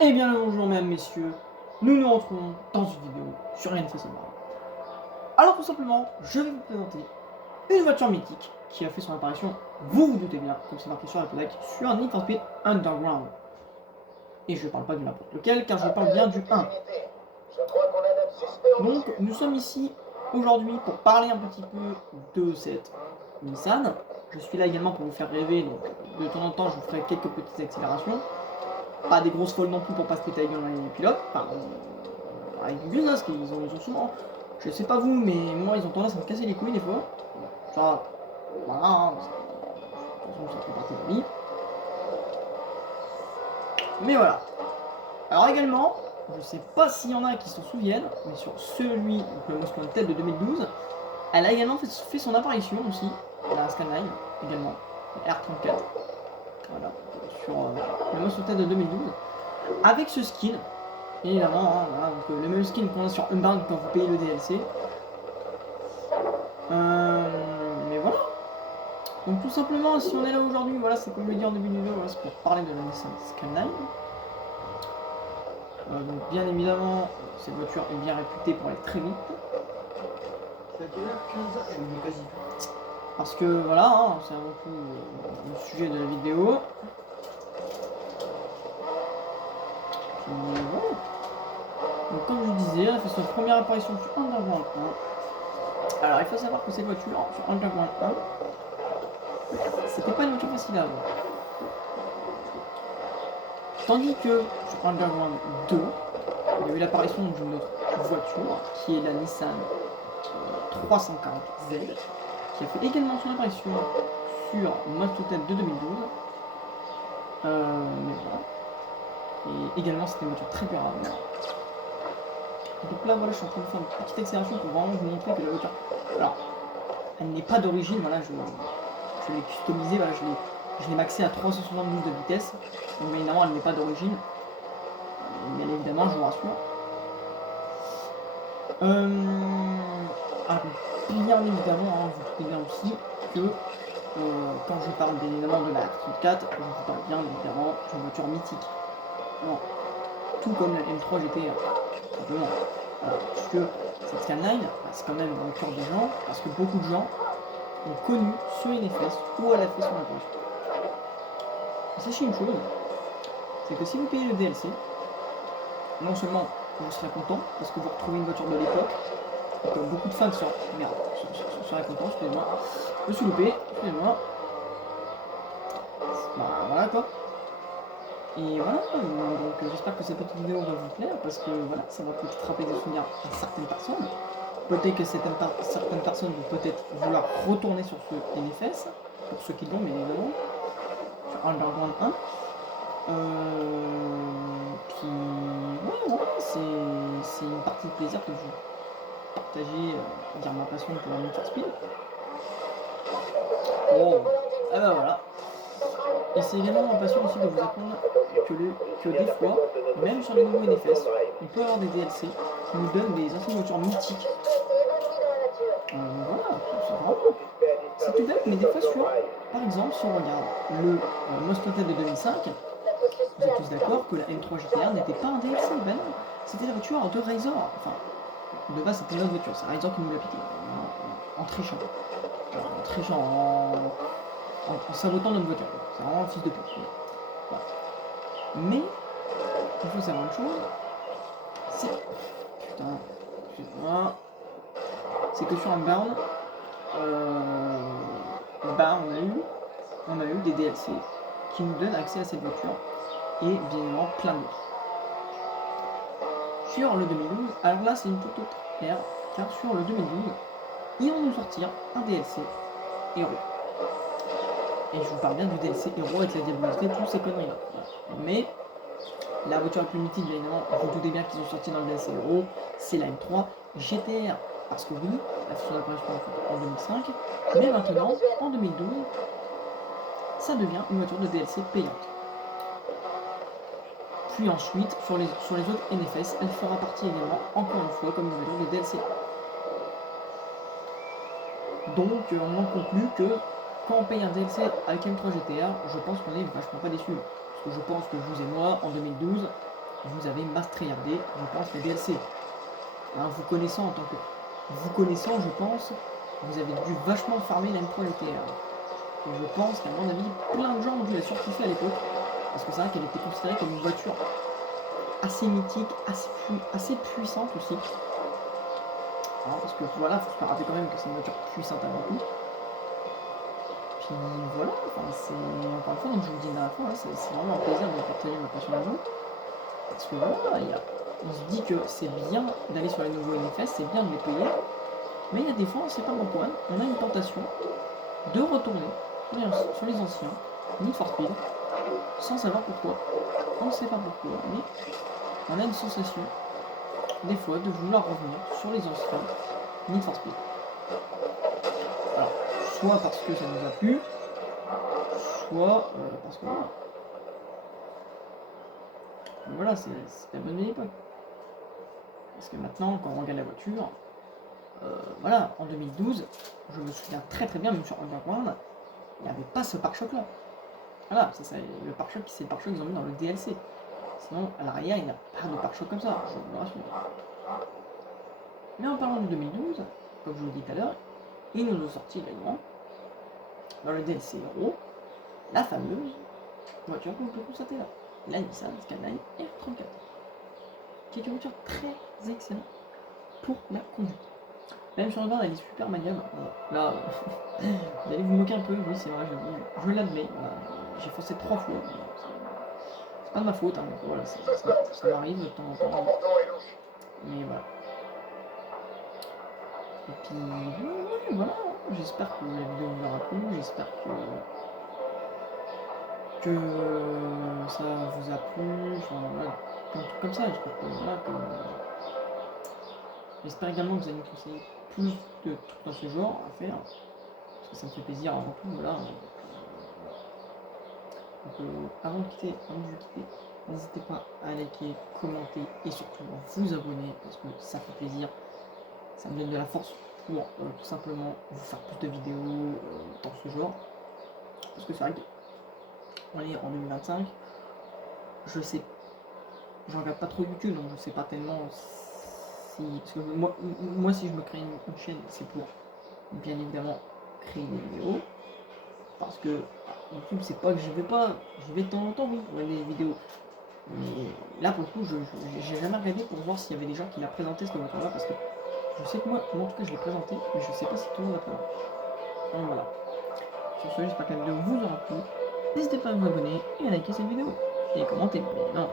Eh bien le bonjour mesdames, messieurs, nous nous retrouvons dans une vidéo sur NFL Summer. Alors tout simplement, je vais vous présenter une voiture mythique qui a fait son apparition, vous vous doutez bien, comme c'est marqué sur la plaque, sur Need for Speed Underground. Et je ne parle pas de n'importe lequel, car je parle bien du 1. Donc nous sommes ici aujourd'hui pour parler un petit peu de cette Nissan. Je suis là également pour vous faire rêver, donc de temps en temps je vous ferai quelques petites accélérations. Pas des grosses folles non plus pour pas se péter la gueule dans les pilotes, enfin, avec du business, qu'ils ont souvent, je sais pas vous, mais moi ils ont tendance à me casser les couilles des fois. Ça, voilà, hein, ça fait partie de la vie. Mais voilà. Alors également, je sais pas s'il y en a qui s'en souviennent, mais sur celui, donc le Most Wanted de 2012, elle a également fait son apparition aussi, la Skyline également, R34. Voilà, sur le Most Wanted de 2012, avec ce skin. Évidemment, hein, voilà, donc, le même skin qu'on a sur Unbound quand vous payez le DLC. Mais voilà. Donc tout simplement, si on est là aujourd'hui, voilà, c'est comme je l'ai dit en début de vidéo, voilà, c'est pour parler de la Nissan Skyline. Donc bien évidemment, cette voiture est bien réputée pour aller très vite. C'est à quelle heure? 15h? Je me quasi. Parce que voilà, hein, c'est avant tout le sujet de la vidéo. Puis, voilà. Donc comme je disais, elle a fait sa première apparition sur Underground 1. Alors il faut savoir que cette voiture sur Underground 1, c'était pas une voiture facile à avoir. Tandis que sur Underground 2, il y a eu l'apparition d'une autre voiture qui est la Nissan 340Z, qui a fait également son apparition sur Most Wanted de 2012. Mais voilà. Et également c'était une voiture très durable. Donc là voilà, je suis en train de faire une petite accélération pour vraiment vous montrer que la voiture, alors, elle n'est pas d'origine, voilà, je l'ai customisée, voilà, je l'ai maxé à 372 de vitesse. Donc évidemment elle n'est pas d'origine. Bien évidemment, je vous rassure. Alors, bien évidemment, hein, vous doutez bien aussi que quand je parle bien évidemment de la R34, je vous parle bien évidemment d'une voiture mythique. Alors, tout comme la M3 GTR, simplement. Puisque cette Skyline, c'est quand même dans le cœur des gens, parce que beaucoup de gens ont connu ce NFS où elle a fait son apparition. Sachez une chose, c'est que si vous payez le DLC, non seulement vous serez content, parce que vous retrouvez une voiture de l'époque, et comme beaucoup de fans seraient contents, excusez-moi, je me suis loupé, excusez-moi. Bah, voilà quoi. Et voilà, donc j'espère que cette petite vidéo va vous plaire, parce que voilà, ça va peut-être rappeler des souvenirs à certaines personnes. Peut-être que certaines personnes vont peut-être vouloir retourner sur ce NFS, pour ceux qui l'ont, mais évidemment, sur Underground 1. Qui, ouais, voilà, c'est une partie de plaisir que je partager, dire ma passion pour la Need for Speed. Oh, ah bah voilà. Et c'est également ma passion aussi de vous apprendre que des fois, même sur les nouveaux NFS, on peut avoir des DLC qui nous donnent des anciennes voitures mythiques. Voilà, c'est vraiment. C'est tout bête, mais des fois sur, par exemple, si on regarde le Most Wanted de 2005, vous êtes tous d'accord que la M3 GTR n'était pas un DLC, ben non, c'était la voiture de Razor. Enfin, de base c'était une autre voiture, c'est Razor qui nous l'a piqué, en trichant. En trichant, en sabotant notre voiture. C'est vraiment un fils de pute. Voilà. Mais, il faut savoir une chose, c'est... Putain, excuse-moi. C'est que sur un burn, bah on a eu des DLC qui nous donnent accès à cette voiture. Et bien évidemment plein d'autres. Sur le 2012, alors là c'est une toute autre ère, car sur le 2012, ils vont nous sortir un DLC héros. Et je vous parle bien du DLC héros avec la diabolisée, toutes ces conneries là. Mais la voiture la plus mythique, bien évidemment, vous doutez bien qu'ils ont sorti dans le DLC héros, c'est la M3 GTR. Parce que oui, elle a fait son apparition en 2005, mais maintenant, en 2012, ça devient une voiture de DLC payante. Puis ensuite, sur les autres NFS, elle fera partie également, encore une fois, comme une voiture de DLC. Donc, on en conclut que quand on paye un DLC avec M3 GTR, je pense qu'on est vachement pas déçu. Parce que je pense que vous et moi, en 2012, vous avez mass tryhardé, je pense, les DLC. Hein, vous connaissant en tant que... Vous connaissant, je pense, vous avez dû vachement farmer la M3 GTR. Et je pense qu'à mon avis, plein de gens ont dû la surkiffer à l'époque. Parce que c'est vrai qu'elle était considérée comme une voiture assez mythique, assez puissante aussi. Hein, parce que voilà, faut se rappeler quand même que c'est une voiture puissante avant tout. Puis voilà, enfin, c'est encore une fois, donc je vous le dis une dernière fois, hein, c'est vraiment un plaisir de partager ma passion de jeu. Parce que voilà, on se dit que c'est bien d'aller sur les nouveaux NFS, c'est bien de les payer. Mais il y a des fois, on ne sait pas pourquoi, on a une tentation de retourner sur les anciens Need for Speed, sans savoir pourquoi. On ne sait pas pourquoi, mais on a une sensation, des fois, de vouloir revenir sur les anciens Need for Speed. Alors, soit parce que ça nous a plu, soit parce que voilà. Voilà, c'est la bonne vieille époque. Parce que maintenant, quand on regarde la voiture, voilà, en 2012, je me souviens très très bien, même sur Underground, il n'y avait pas ce pare-choc là. Voilà, le pare-choc, c'est le pare-choc qu'ils ont mis dans le DLC. Sinon, à l'arrière, il n'y a pas de pare-choc comme ça, je vous le rassure. Mais en parlant de 2012, comme je vous l'ai dit tout à l'heure, ils nous ont sorti également, dans le DLC Hero, la fameuse voiture que vous pouvez constater là, la Nissan Skyline R34, qui est une voiture très excellente pour la conduite. Même sur le bord, elle est super maniable. Bon, là, vous allez vous moquer un peu, oui, c'est vrai, je l'admets. Voilà. J'ai foncé 3 fois. C'est pas de ma faute, hein, voilà, ça m'arrive de temps en temps. Mais voilà. Et puis, voilà, j'espère que la vidéo vous aura plu, j'espère que ça vous a plu, enfin voilà, plein de trucs comme ça, j'espère que voilà, j'espère également que vous allez me conseiller plus de trucs dans ce genre à faire, parce que ça me fait plaisir avant tout, voilà. Donc, avant de vous quitter, n'hésitez pas à liker, commenter et surtout à vous abonner, parce que ça fait plaisir, ça me donne de la force pour tout simplement vous faire plus de vidéos dans ce genre, parce que c'est vrai qu'on est en 2025, je sais, je regarde pas trop YouTube, donc je sais pas tellement si, parce que moi si je me crée une chaîne, c'est pour bien évidemment créer des vidéos, parce que YouTube, c'est pas que j'y vais de temps en temps, oui, pour des vidéos, mais là pour le coup, j'ai jamais regardé pour voir s'il y avait des gens qui la présentaient cette voiture-là, parce que je sais que moi en tout cas je l'ai présenté, mais je sais pas si tout le monde la présente. Donc voilà. Sur ce, j'espère que la vidéo vous aura plu. N'hésitez pas à vous abonner et à liker cette vidéo. Et à commenter, bien évidemment.